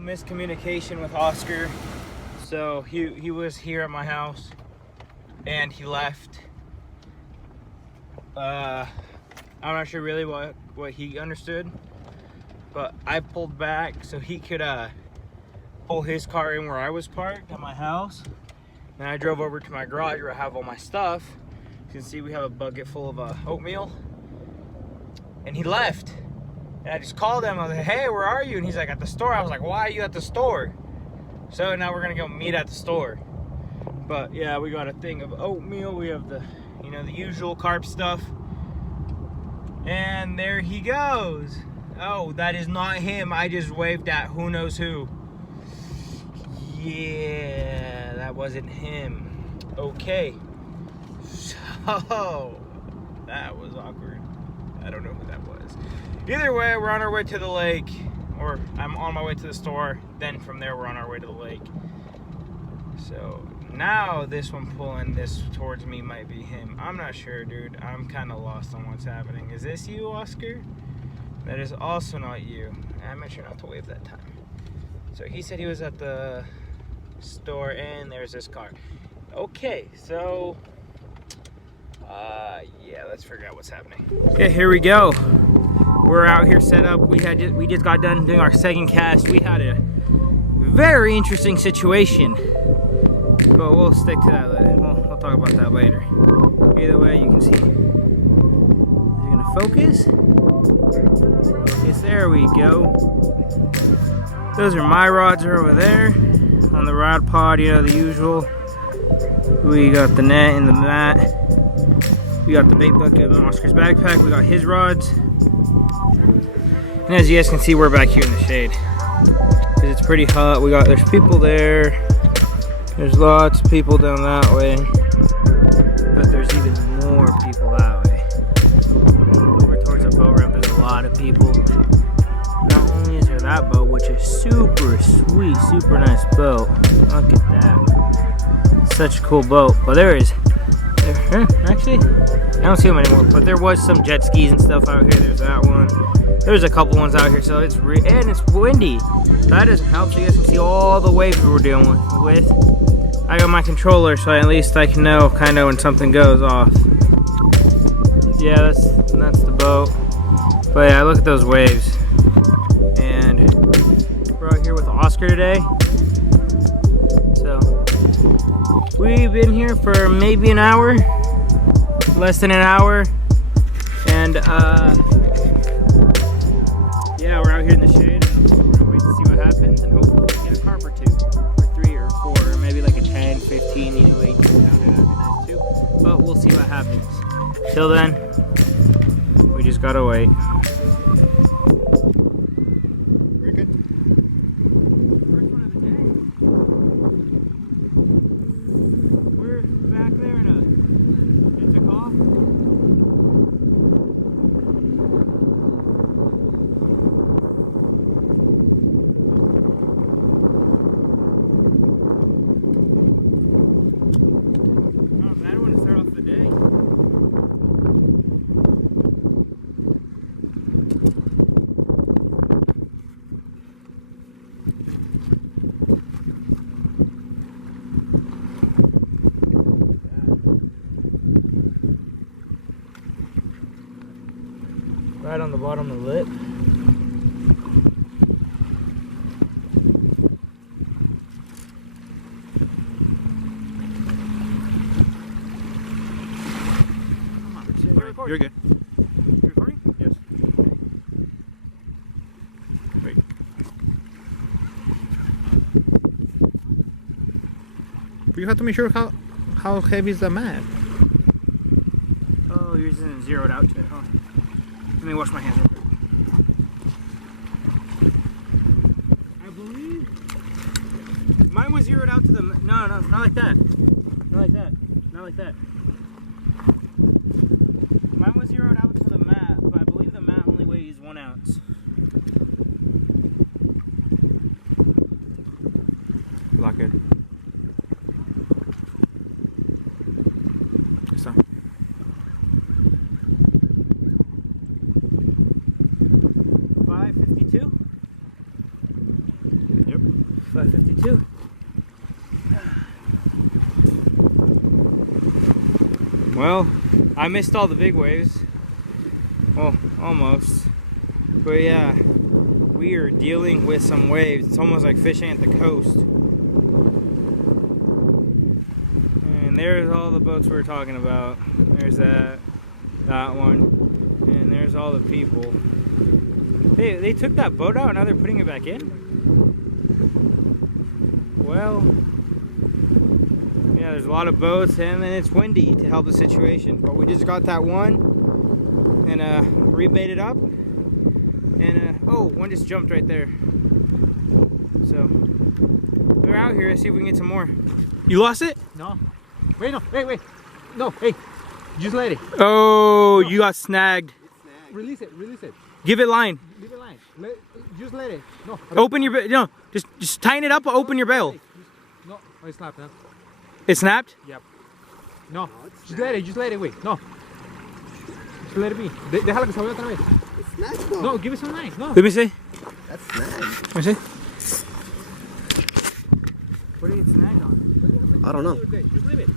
Miscommunication with Oscar. So he was here at my house and he left. I'm not sure really what he understood, but I pulled back so he could pull his car in where I was parked at my house. Then I drove over to my garage where I have all my stuff. You can see we have a bucket full of oatmeal. And he left. And I just called him. I was like, hey, where are you? And he's like, at the store. I was like, why are you at the store? So now we're gonna go meet at the store. But yeah, we got a thing of oatmeal. We have the, you know, the usual carp stuff. And there he goes. Oh, that is not him. I just waved at who knows who. Yeah, that wasn't him. Okay. So, that was awkward. I don't know who that was. Either way, we're on our way to the lake, or I'm on my way to the store. Then from there, we're on our way to the lake. So now this one pulling this towards me might be him. I'm not sure, dude. I'm kind of lost on what's happening. Is this you, Oscar? That is also not you. I made sure not to wave that time. So he said he was at the store, and there's this car. Okay, so yeah, let's figure out what's happening. Okay, here we go. We're out here set up. We just got done doing our second cast. We had a very interesting situation, but we'll stick to that later. We'll talk about that later. Either way, you can see. You're gonna focus. Yes, there we go. Those are my rods are over there on the rod pod. You know, the usual. We got the net and the mat. We got the bait bucket in Oscar's backpack. We got his rods. And as you guys can see, we're back here in the shade. Because it's pretty hot. There's people there. There's lots of people down that way. But there's even more people that way. Over towards the boat ramp, there's a lot of people. Not only is there that boat, which is super sweet, super nice boat. Look at that. It's such a cool boat. Well, there is. Actually, I don't see them anymore, but there was some jet skis and stuff out here. There's that one. There's a couple ones out here, so it's and it's windy. That doesn't help. So you guys can see all the waves we were dealing with. I got my controller, so at least I can know kind of when something goes off. Yeah, that's the boat. But yeah, look at those waves. And we're out here with Oscar today. So we've been here for maybe an hour. Less than an hour, and yeah, we're out here in the shade. We're gonna wait to see what happens, and hopefully we'll get a carp or two, or 3 or 4, or maybe like a 10, 15, you know, 18. That'd be nice too. But we'll see what happens. Till then, we just gotta wait. We're good. We're back there in a. Right on the bottom of the lip. You're good. You recording? Yes. Great. But you have to make sure how heavy is the mat. Oh, yours isn't zeroed out to it, huh? Let me wash my hands real quick. I believe mine was zeroed out to the. No, not like that. Not like that. Not like that. Mine was zeroed out to the mat, but I believe the mat only weighs 1 ounce. Lock it. So. 552. Yep. too. Well, I missed all the big waves. Well, almost. But yeah, we are dealing with some waves. It's almost like fishing at the coast. And there's all the boats we were talking about. There's that one, and there's all the people. They took that boat out, and now they're putting it back in? Well, yeah, there's a lot of boats, and then it's windy to help the situation. But we just got that one, and rebaited up, and oh, one just jumped right there. So, we're out here, let's see if we can get some more. You lost it? No. Wait, no, wait. No, hey, just let it. Oh, no. You got snagged. Release it. Give it line. Leave it line. Just let it. No. Open your, no, just tighten it up, open your bail. No, it snapped now. It snapped? Yep. No, just let it, wait, no. Just let it be. Déjalo que se vaya otra vez. It's snapped though. No, give it some line, no. Let me see. That's snagged. Let me see. What did it snag on? I don't know. Just leave it.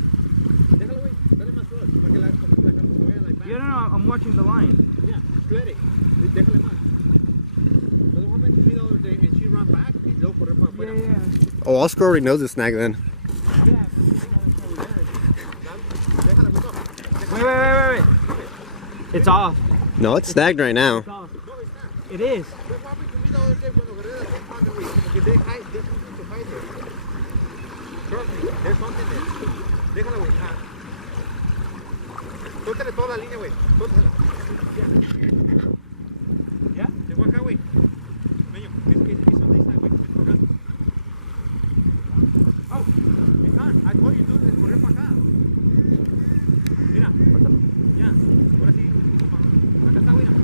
Déjalo, wait. Dale más suave. Yeah, no, I'm watching the line. Yeah, just let it. Déjale más. Luego vamos a meter and she run back y luego por por afuera. Yeah. Oh, Oscar already knows it's snagged then. Wait. It's off. No, it's snagged right now. It's off. It is.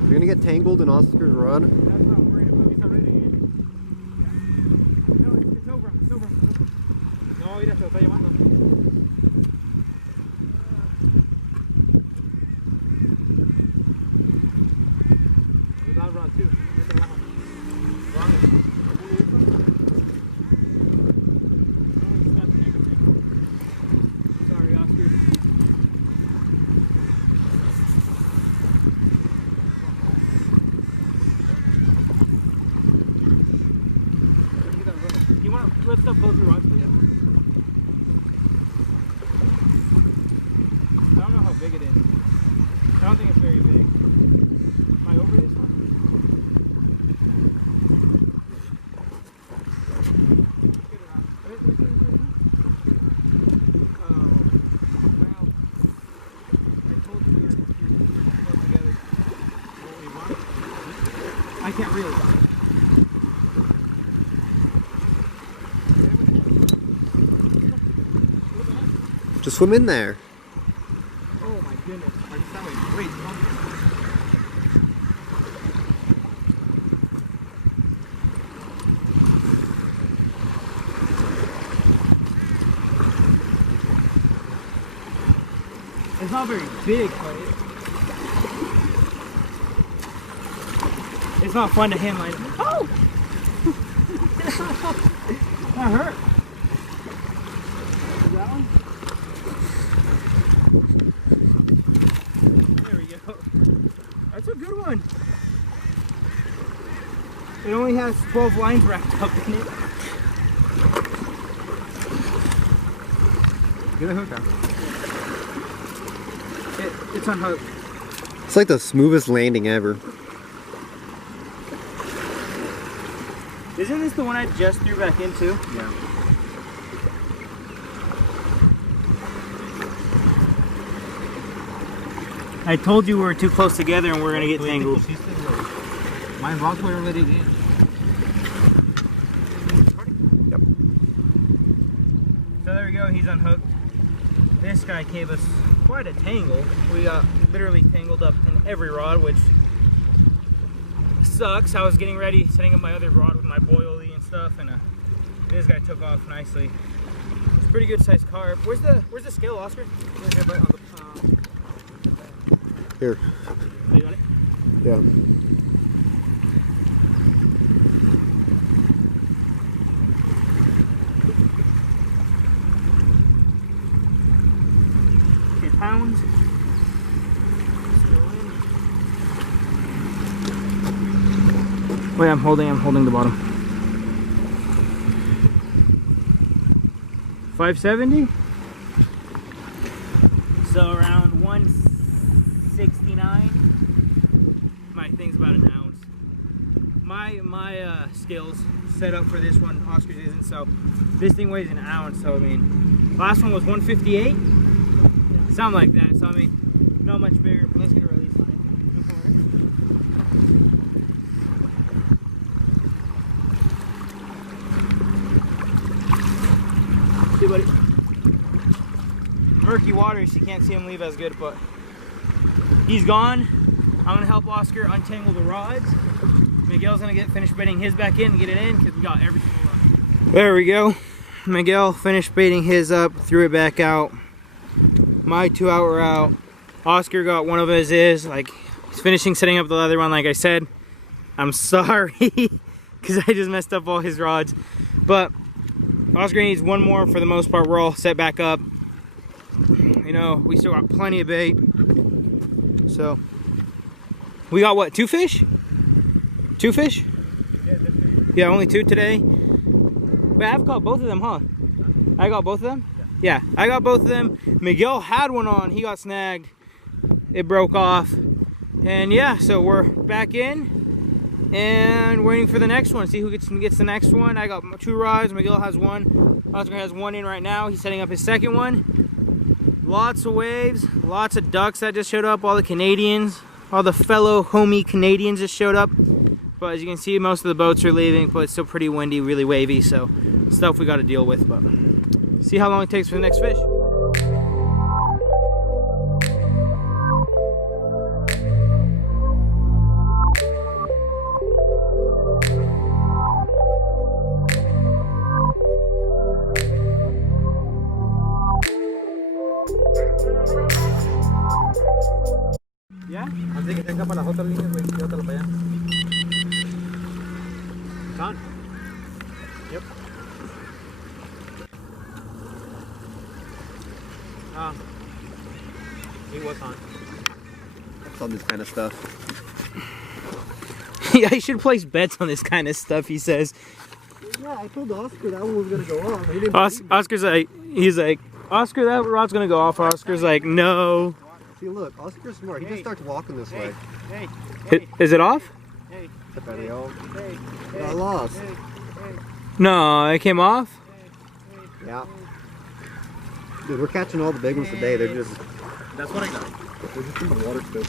You're gonna get tangled in Oscar's rod. I can't reel. Just swim in there. Oh my goodness. Wait. It's not very big, but it's not fun to handle. Oh! That hurt. That one? There we go. That's a good one. It only has 12 lines wrapped up in it. Get the hook out. It's unhooked. It's like the smoothest landing ever. Isn't this the one I just threw back into? Yeah. I told you we were too close together and we're gonna get tangled. My rods were already in. Yep. So there we go, he's unhooked. This guy gave us quite a tangle. We got literally tangled up in every rod, which sucks. I was getting ready, setting up my other rod with my boilie and stuff, and this guy took off nicely. It's a pretty good sized carp. Where's the scale, Oscar? Here. Oh, you got it? Yeah. I'm holding the bottom. 570. So around 169. My thing's about an ounce. My scales set up for this one. Oscar's isn't. So this thing weighs an ounce. So I mean, last one was 158. Something like that. So I mean, not much bigger. But let's get a release on it. See, buddy. Murky water, so you can't see him leave as good, but he's gone. I'm gonna help Oscar untangle the rods. Miguel's gonna get finished baiting his back in and get it in because we got everything. There we go. Miguel finished baiting his up, threw it back out. My 2 hour out. Oscar got one of his he's finishing setting up the other one. Like I said, I'm sorry because I just messed up all his rods, but Oscar needs one more. For the most part, we're all set back up. You know, we still got plenty of bait. So we got what, 2 fish? 2 fish? Yeah, only 2 today. But I've caught both of them, huh? I got both of them? Yeah, I got both of them. Miguel had one on, he got snagged. It broke off. And yeah, so we're back in and waiting for the next one. See who gets the next one. I got 2 rods, Miguel has 1. Oscar has 1 in right now. He's setting up his second one. Lots of waves, lots of ducks that just showed up. All the Canadians, all the fellow homie Canadians just showed up. But as you can see, most of the boats are leaving, but it's still pretty windy, really wavy, so stuff we got to deal with. But see how long it takes for the next fish. Yeah? Antes que tenga para las otras líneas, güey, llévatelo para allá. It's on? Yep. He was on. That's on this kind of stuff. Yeah, I should place bets on this kind of stuff, he says. Yeah, I told Oscar that one was going to go off. He didn't Oscar's like, he's like, Oscar, that rod's going to go off. Oscar's like, no. See, look, Oscar's smart. He just starts walking this way. Is it off? I lost. No, it came off. Yeah. Dude, we're catching all the big ones today. They're just... That's what I got. They're just in the water still.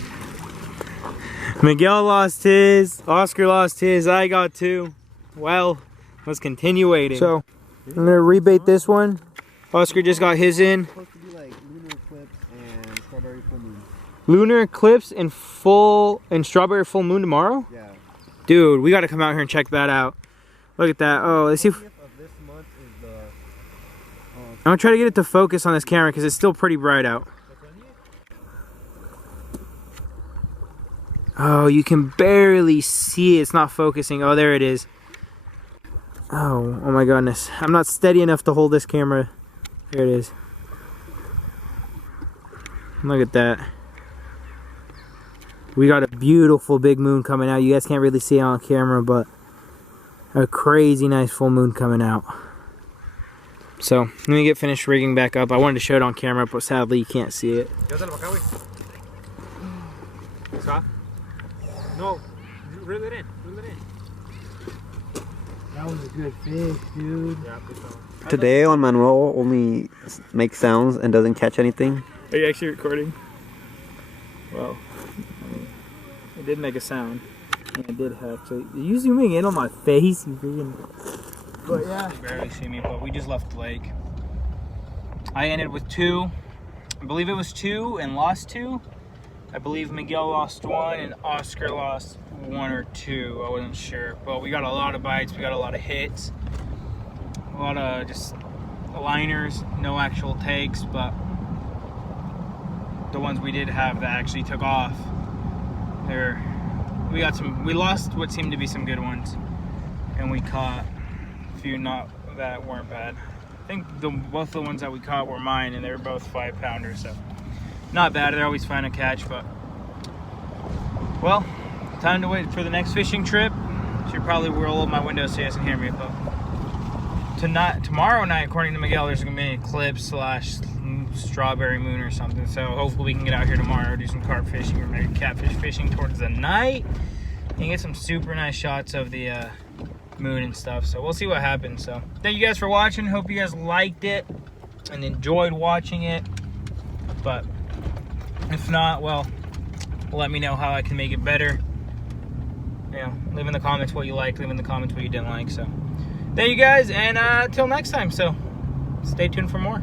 Miguel lost his. Oscar lost his. I got 2. Well, let's continue waiting. So, I'm going to rebait this one. Oscar just got his in. It's supposed to be like lunar eclipse and strawberry full moon. Lunar eclipse and strawberry full moon tomorrow? Yeah. Dude, we got to come out here and check that out. Look at that. Oh, let's see if... I'm going to try to get it to focus on this camera because it's still pretty bright out. Oh, you can barely see it. It's not focusing. Oh, there it is. Oh my goodness. I'm not steady enough to hold this camera. There it is. Look at that. We got a beautiful big moon coming out. You guys can't really see it on camera, but a crazy nice full moon coming out. So, let me get finished rigging back up. I wanted to show it on camera, but sadly you can't see it. No, reel it in. That was a good fish, dude. Today on Manuel only makes sounds and doesn't catch anything. Are you actually recording? Well, it did make a sound. And it did actually. Are you zooming in on my face? You freaking. But yeah. You barely see me, but we just left the lake. I ended with 2. I believe it was 2 and lost 2. I believe Miguel lost 1 and Oscar lost 1 or 2. I wasn't sure. But we got a lot of bites. We got a lot of hits. A lot of just liners. No actual takes, but the ones we did have that actually took off. We lost what seemed to be some good ones, and we caught a few that weren't bad. I think both the ones that we caught were mine, and they were both 5-pounders, so not bad. They're always fun to catch, but well, time to wait for the next fishing trip. Should probably roll up my windows so you guys can hear me. But tomorrow night, according to Miguel, there's gonna be an eclipse / strawberry moon or something. So hopefully we can get out here tomorrow, do some carp fishing or maybe catfish fishing towards the night, and get some super nice shots of the moon and stuff. So we'll see what happens. So thank you guys for watching. Hope you guys liked it and enjoyed watching it. But if not, well, let me know how I can make it better. You know, leave in the comments what you liked, leave in the comments what you didn't like. So thank you guys, and until next time. So stay tuned for more.